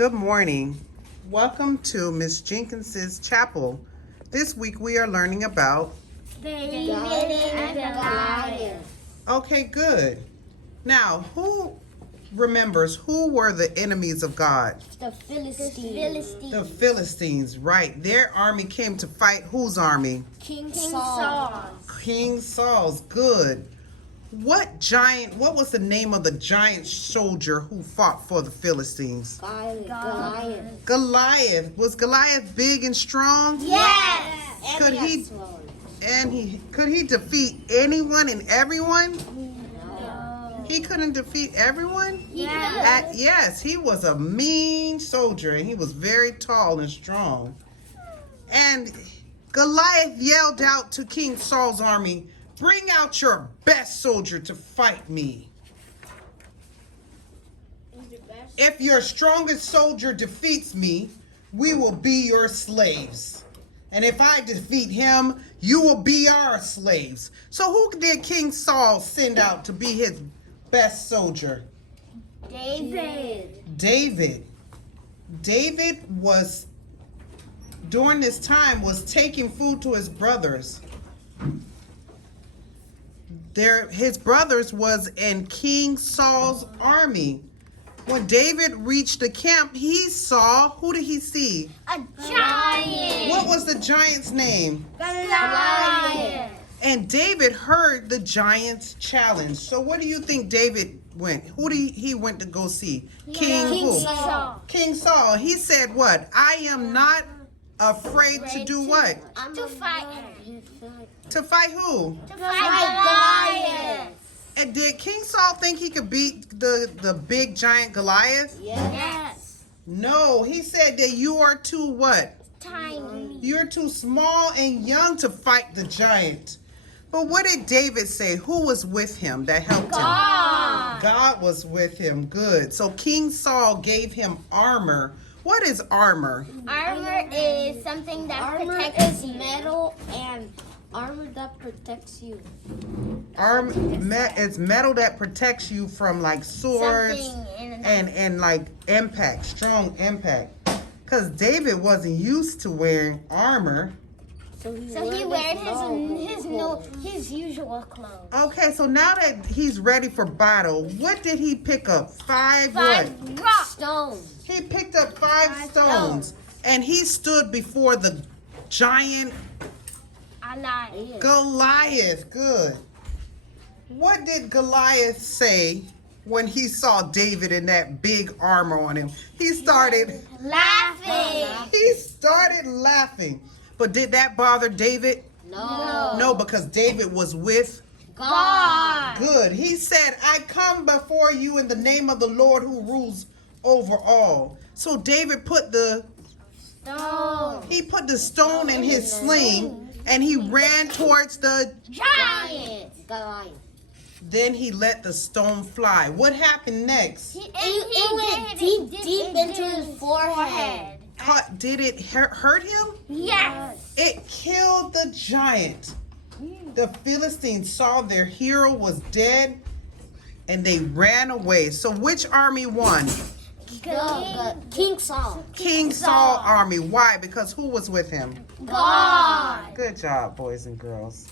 Good morning. Welcome to Miss Jenkins's chapel. This week we are learning about David and Goliath. Okay, good. Now, who remembers who were the enemies of God? The Philistines. The Philistines, right. Their army came to fight whose army? King Saul. King Saul's. Good. What was the name of the giant soldier who fought for the Philistines? Goliath. Goliath. Was Goliath big and strong? Yes. Could he defeat anyone and everyone? No. He couldn't defeat everyone? Yes. Yes, he was a mean soldier and he was very tall and strong. And Goliath yelled out to King Saul's army, "Bring out your best soldier to fight me. If your strongest soldier defeats me, we will be your slaves. And if I defeat him, you will be our slaves." So who did King Saul send out to be his best soldier? David. David was, during this time, was taking food to his brothers. His brothers was in King Saul's army. When David reached the camp, he saw, who did he see? A giant. What was the giant's name? Goliath. And David heard the giant's challenge. So what do you think David went? Who did he went to go see? King who? Saul. King Saul. He said what? "I am not afraid to do what? To fight him. To fight who? To fight Goliath. And did King Saul think he could beat the big giant Goliath? Yes. No, he said that you are too what? Tiny. You're too small and young to fight the giant. But what did David say? Who was with him that helped him? God was with him. Good. So King Saul gave him armor. What is armor? Armor is something that protects you. Metal and armor that protects you. It's metal that protects you from like swords Something and like impact, strong impact. Because David wasn't used to wearing armor. So he wears his usual clothes. Okay, so now that he's ready for battle, what did he pick up? Five Stones. He picked up five stones. And he stood before the giant Goliath. Good. What did Goliath say when he saw David in that big armor on him? He started laughing. He started laughing. But did that bother David? No. No, because David was with God. Good. He said, "I come before you in the name of the Lord who rules over all." So David put the stone in his sling and he ran towards the giant. Goliath. Then he let the stone fly. What happened next? It went deep into his forehead. Did it hurt him? Yes. It killed the giant. The Philistines saw their hero was dead and they ran away. So which army won? King Saul. King Saul army. Why? Because who was with him? God. Good job, boys and girls.